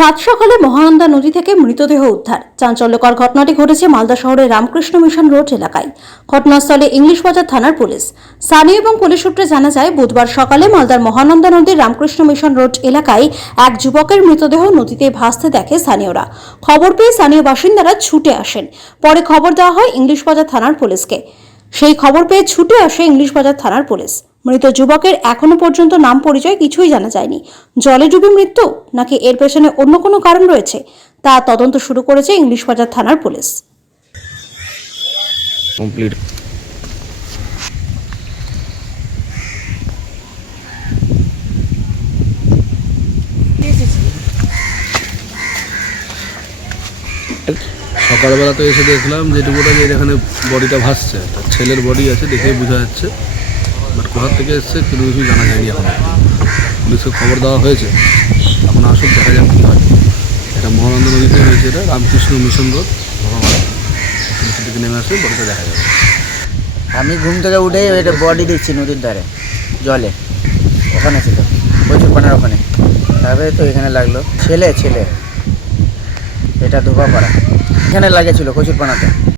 সাত সকালে মহানন্দা নদী থেকে মৃতদেহ উদ্ধার। চাঞ্চল্যকর ঘটনাটি ঘটেছে মালদা শহরের রামকৃষ্ণ মিশন রোড এলাকায়। ঘটনাস্থলে ইংলিশ বাজার থানার পুলিশ। স্থানীয় এবং পুলিশ সূত্রে জানা যায়, বুধবার সকালে মালদার মহানন্দা নদীর রামকৃষ্ণ মিশন রোড এলাকায় এক যুবকের মৃতদেহ নদীতে ভাসতে দেখে স্থানীয়রা। খবর পেয়ে স্থানীয় বাসিন্দারা ছুটে আসেন। পরে খবর দেওয়া হয় ইংলিশ বাজার থানার পুলিশকে। সেই খবর পেয়ে ছুটে আসে ইংলিশ বাজার থানার পুলিশ। মৃত যুবকের এখনো পর্যন্ত নাম পরিচয় কিছুই জানা যায়নি। জলে ডুবে মৃত্যু নাকি এর পেছনে অন্য কোনো কারণ রয়েছে তা তদন্ত শুরু করেছে ইংলিশ বাজার থানার পুলিশ। কমপ্লিট। সকালবেলা তো এসে দেখলাম যেটুকুটা যে এখানে বডিটা ভাসছে, তার ছেলের বডি আছে দেখেই বোঝা যাচ্ছে। বাট কোথা থেকে এসছে কোনো কিছু জানা যায়নি এখন। পুলিশকে খবর দেওয়া হয়েছে, এখন আসুক দেখা যাক কী হয়। এটা মহানন্দা নদীতে হয়েছে, এটা রামকৃষ্ণ মিশন রোড পুলিশের দিকে নেমে আসলে বডিটা দেখা যাবে। আমি ঘুম থেকে উঠেই এটা বডি দেখছি নদীর ধারে জলে, ওখানে ছিল প্রচুর পানার ওখানে। তারপরে তো এখানে লাগলো ছেলে এটা ধোপা পাড়া, এখানে লাগেছিল প্রচুর পানাতে।